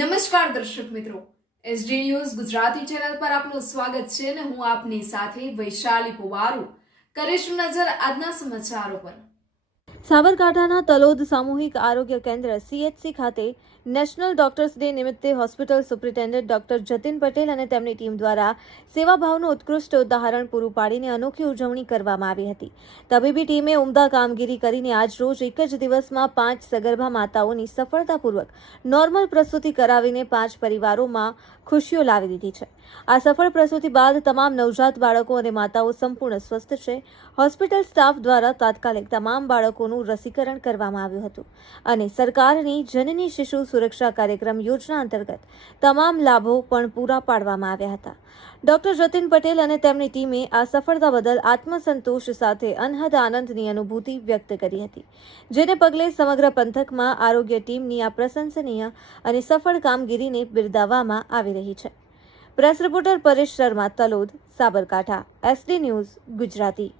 નમસ્કાર દર્શક મિત્રો, એસડી ન્યૂઝ ગુજરાતી ચેનલ પર આપનું સ્વાગત છે અને હું આપની સાથે વૈશાલી પુવારુ કરીશું નજર આજના સમાચારો પર। સાબરકાંઠાના તલોદ સામૂહિક આરોગ્ય કેન્દ્ર સીએચસી ખાતે નેશનલ ડોક્ટર્સ ડે નિમિત્તે hospital superintendent doctor Jatin Patel અને તેમની ટીમ દ્વારા સેવાભાવનું ઉત્કૃષ્ટ ઉદાહરણ પૂરું પાડીને અનોખી ઉજવણી કરવામાં આવી હતી। તબીબી ટીમે ઉમદા કામગીરી કરીને આજ રોજ એક જ દિવસમાં 5 સગર્ભા માતાઓની સફળતાપૂર્વક નોર્મલ પ્રસૂતિ કરાવીને 5 પરિવારોમાં ખુશીઓ લાવી દીધી છે। આ સફળ પ્રસૂતિ બાદ તમામ નવજાત બાળકો અને માતાઓ સંપૂર્ણ સ્વસ્થ છે। હોસ્પિટલ સ્ટાફ દ્વારા તાત્કાલિક તમામ બાળકોનું રસીકરણ કરવામાં આવ્યું હતું અને સરકારની જનની શિશુ સુરક્ષા કાર્યક્રમ યોજના અંતર્ગત તમામ લાભો પણ પૂરા પાડવામાં આવ્યા હતા। ડોક્ટર જતીન પટેલ અને તેમની ટીમે આ સફળતા બદલ આત્મસંતોષ સાથે અનહદ આનંદની અનુભૂતિ વ્યક્ત કરી હતી, જેને પગલે સમગ્ર પંથકમાં આરોગ્ય ટીમની આ પ્રશંસનીય અને સફળ કામગીરીને બિરદાવવામાં આવી રહી છે। Press reporter Paresh Sharma, Talod, Sabarkantha, SD news Gujarati.